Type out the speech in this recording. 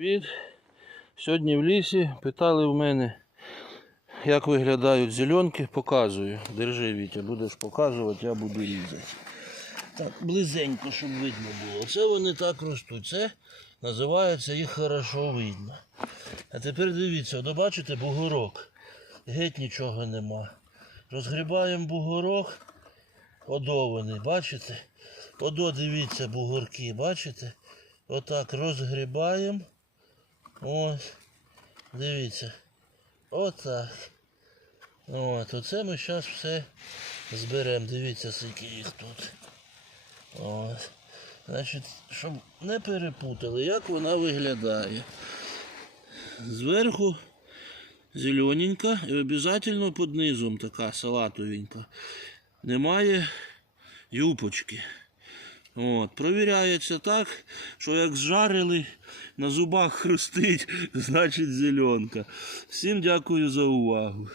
Привіт. Сьогодні в лісі питали в мене, як виглядають зеленки. Показую. Держи, Вітя, будеш показувати, я буду різати. Так, близенько, щоб видно було. Це вони так ростуть. Це називається їх хорошо видно. А тепер дивіться, от бачите бугорок. Геть нічого нема. Розгрібаємо бугорок. Одований, бачите? Одо, дивіться, бугорки, бачите? Отак розгрібаємо. Ось. Дивіться. Отак. От, оце ми зараз все зберемо. Дивіться, скільки їх тут. От. Значить, щоб не перепутали, як вона виглядає. Зверху зелененька і обов'язково під низом така салатовенька. Немає юпочки. От, провіряється так, що як зжарили, на зубах хрустить, значить зеленка. Всім дякую за увагу.